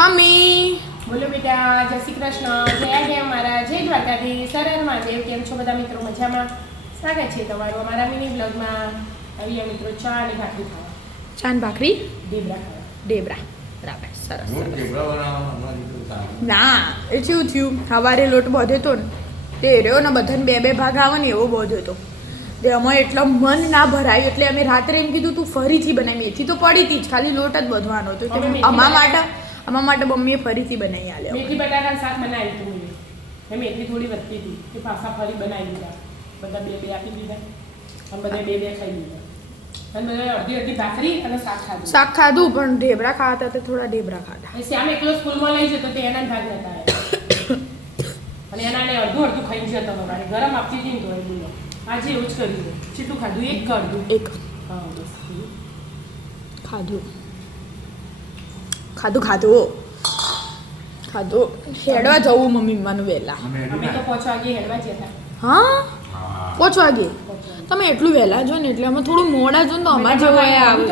Mummy બોલો બેટા, જય શ્રી કૃષ્ણ, જય જય મારા જય દ્વારકાધીશ, સરર મહાદેવ. કેમ છો બધા મિત્રો? મજામાં? સ્વાગત છે તમારું અમારા મિની બ્લોગમાં. આવીએ મિત્રો ચા અને ભાખરી ખાવા. ચાન ભાખરી ઢેબરા ખાવા. ડેબરા બરાબર, સરસ સરસ. ના એ શું થયું, સવારે લોટ બાંધ્યો તો ને તે રહ્યો ને બધાને બે બે ભાગ આવે ને એવો બાંધ્યો હતો. તે અમે એટલો મન ના ભરાયું એટલે અમે રાત્રે એમ કીધું તું ફરીથી બનાવી. મેથી તો પડી હતી જ, ખાલી લોટ જ બાંધવાનો હતો. અમારા માટે મમ્મીએ ફરીથી બનાવી આલ્યો. મેથી બટાકાનું શાક બનાવ્યું હતું મેં મેથી થોડી વધતી હતી તે પાછા ફરી બનાવી દીધા. બધા બે બે આપી દીધા અને બધા બે બે ખાઈ દીધા. અને બધા અડધી અડધી ભાખરી અને શાક ખાધું. શાક ખાધું પણ ઢેબરા ખાતા તે થોડા ઢેબરા ખાધા. શ્યામ એકલો સ્કૂલમાં લઈ જતો તે એના ભાગ નતા અને એના અડધું અડધું ખાઈ જતો. મારે ગરમ આપતી હતી ને તો એ બોલો આજે એવું જ કર્યું. કેટલું ખાધું? એક અડધું. એક હા બસ ખાધું ખાધું ખાધું ખાધું. હેડવા જવું મમ્મી મને વહેલા. અમે તો 5 વાગે હેડવા જતા. હા 5 વાગે તમે એટલું વહેલા જો ને એટલે અમે થોડું મોડા જો ને તો અમારે જેવું આવે.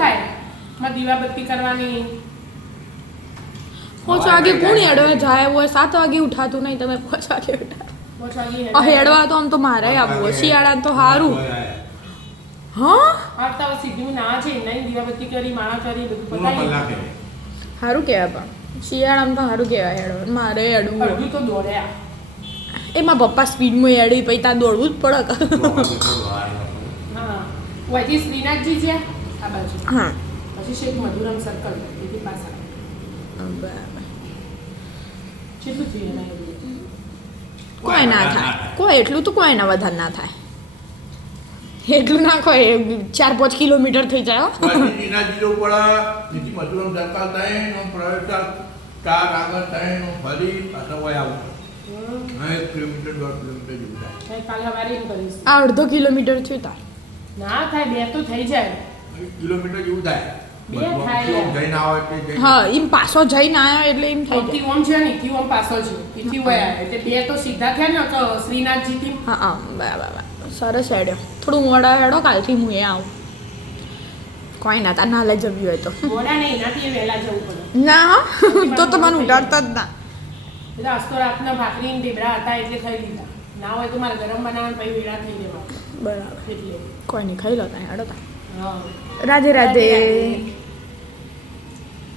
દીવાબત્તી કરવાની. 5 વાગે કોણ હેડવા જાય હોય? 7 વાગે ઉઠાતું નહીં, તમે 5 વાગે ઉઠા. 5 વાગે હેડવા તો આમ તો મારે આવવું હોય. શિયાળા તો સારું. હા આવતા સીધું ના છે નહીં, દીવાબત્તી કરી, માળા કરી, બધું પતાવી. સારું કહેવાય પણ શિયાળામાં તો સારું કહેવાય હેડવા. મારે હેડવું અડધું તો દોડ્યા. એમાં પપ્પા સ્પીડમાં હેડી પછી ત્યાં દોડવું જ પડે. હા વધી શ્રીનાથજી છે આ બાજુ. હા પછી શેખ મધુરમ સર્કલ એથી પાછા. બરાબર. કેટલું થયું એના એવું? કોઈ ના થાય, કોઈ એટલું તો કોઈ ના વધારે ના થાય. એટલું ના કોઈ 4-5 કિલોમીટર થઈ જાય. કાલે સવારે એમ કરીશ. આ અડધો કિલોમીટર થયું તાર. ના થાય, 2 તો થઈ જાય. કિલોમીટર જેવું થાય. બે થાય. જઈને આવો એટલે હા એમ પાછો જઈને આવ્યો એટલે એમ થઈ ઓમથી જાય. ઓમ છે ને એથી ઓમ પાછળ છે એથી વયા એટલે 2 તો સીધા થયા ને તો શ્રીનાથજીથી. હા હા બરાબર સરસ હેડ્યો. થોડું મોડા હેડો, કાલથી હું એ આવું. કોઈ ના તાર ના લઈ જવી હોય તો. મોડા નહીં, એનાથી વહેલા જવું પડે. ના તો મને ઉડાડતા જ ના. એટલે આજ તો રાતના ભાખરી ને ઢેબરા હતા એટલે ખાઈ લીધા. ના હોય તો મારે ગરમ બનાવવાનું પછી વેળા થઈ જવા બરાબર એટલે. કોઈ નહીં ખાઈ લો ત્યાં હેડો તા. હા રાધે રાધે.